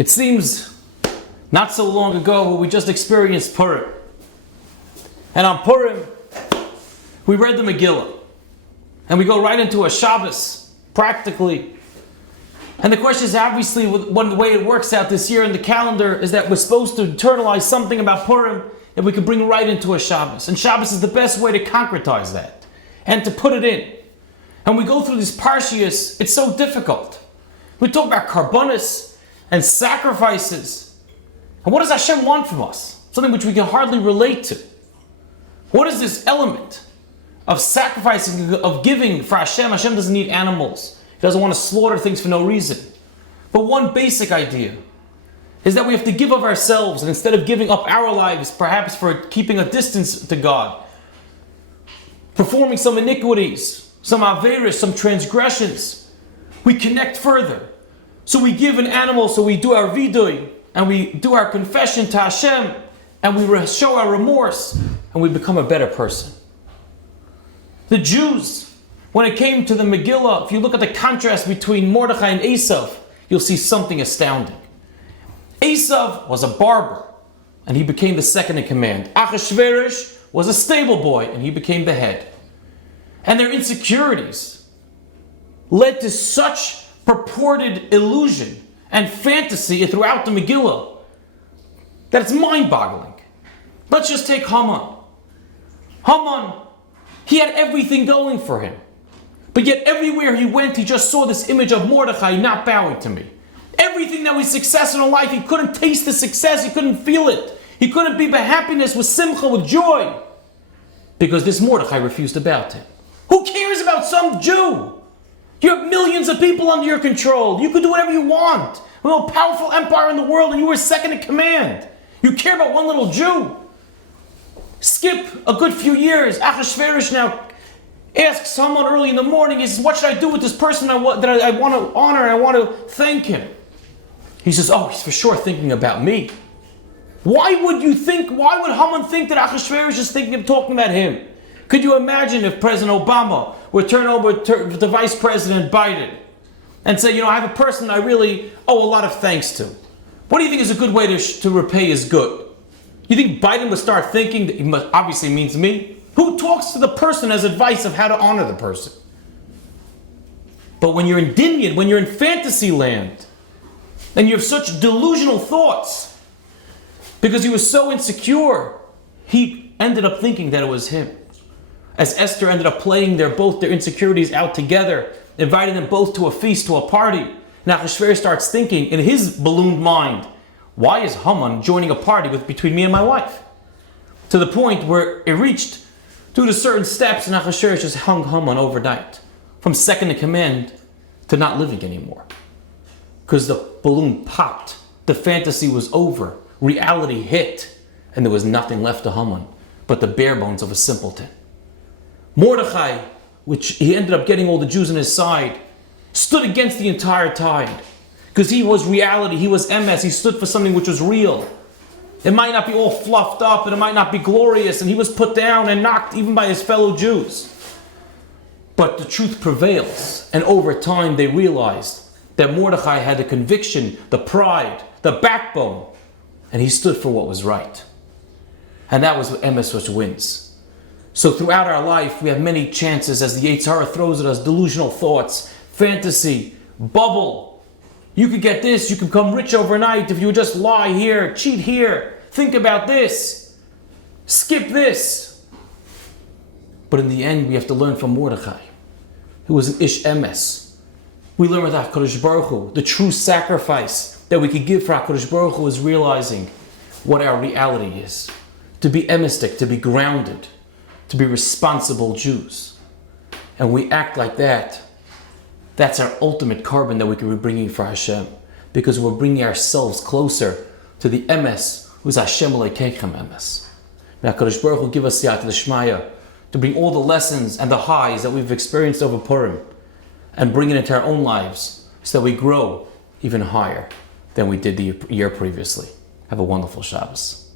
It seems not so long ago we just experienced Purim. And on Purim, we read the Megillah. And we go right into a Shabbos, practically. And the question is obviously, the way it works out this year in the calendar is that we're supposed to internalize something about Purim that we could bring right into a Shabbos. And Shabbos is the best way to concretize that and to put it in. And we go through these parshias, it's so difficult. We talk about karbonis and sacrifices. And what does Hashem want from us? Something which we can hardly relate to. What is this element of sacrificing, of giving for Hashem? Hashem doesn't need animals. He doesn't want to slaughter things for no reason. But one basic idea is that we have to give of ourselves, and instead of giving up our lives, perhaps for keeping a distance to God, performing some iniquities, some averis, some transgressions, we connect further. So we give an animal, so we do our vidui, and we do our confession to Hashem, and we show our remorse, and we become a better person. The Jews, when it came to the Megillah, if you look at the contrast between Mordechai and Esav, you'll see something astounding. Esav was a barber, and he became the second in command. Achashverosh was a stable boy, and he became the head. And their insecurities led to such purported illusion and fantasy throughout the Megillah that it's mind-boggling. Let's just take Haman. Haman, he had everything going for him. But yet everywhere he went, he just saw this image of Mordechai not bowing to me. Everything that was success in life, he couldn't taste the success, he couldn't feel it. He couldn't be by happiness, with simcha, with joy. Because this Mordechai refused to bow to him. Who cares about some Jew? You have millions of people under your control. You could do whatever you want. The most powerful empire in the world, and you were second in command. You care about one little Jew. Skip a good few years. Achashverosh now asks someone early in the morning, he says, what should I do with this person that I want to honor and I want to thank him? He says, oh, he's for sure thinking about me. Why would Haman think that Achashverosh is thinking of talking about him? Could you imagine if President Obama would turn over to Vice President Biden and say, I have a person I really owe a lot of thanks to. What do you think is a good way to repay his good? You think Biden would start thinking that he obviously means me? Who talks to the person as advice of how to honor the person? But when you're in Dinyan, when you're in fantasy land, and you have such delusional thoughts, because he was so insecure, he ended up thinking that it was him. As Esther ended up playing both their insecurities out together, inviting them both to a feast, to a party. Now Achashverosh starts thinking in his ballooned mind, why is Haman joining a party between me and my wife? To the point where it reached due to certain steps, and Achashverosh just hung Haman overnight, from second in command to not living anymore. Because the balloon popped, the fantasy was over, reality hit, and there was nothing left to Haman but the bare bones of a simpleton. Mordechai, which he ended up getting all the Jews on his side, stood against the entire tide. Because he was reality, he was emes, he stood for something which was real. It might not be all fluffed up, and it might not be glorious, and he was put down and knocked even by his fellow Jews. But the truth prevails, and over time they realized that Mordechai had the conviction, the pride, the backbone, and he stood for what was right. And that was what emes which wins. So throughout our life, we have many chances as the Yetzer Hara throws at us delusional thoughts, fantasy, bubble. You could get this, you could become rich overnight if you would just lie here, cheat here, think about this, skip this. But in the end, we have to learn from Mordechai, who was an ish emes. We learn with HaKadosh Baruch Hu, the true sacrifice that we could give for HaKadosh Baruch Hu is realizing what our reality is. To be emistic, to be grounded, to be responsible Jews. And we act like that. That's our ultimate carbon that we can be bringing for Hashem, because we're bringing ourselves closer to the emes, who's Hashem Elokeichem emes. May HaKadosh Baruch Hu give us Siyata D'Shmaya to bring all the lessons and the highs that we've experienced over Purim and bring it into our own lives so that we grow even higher than we did the year previously. Have a wonderful Shabbos.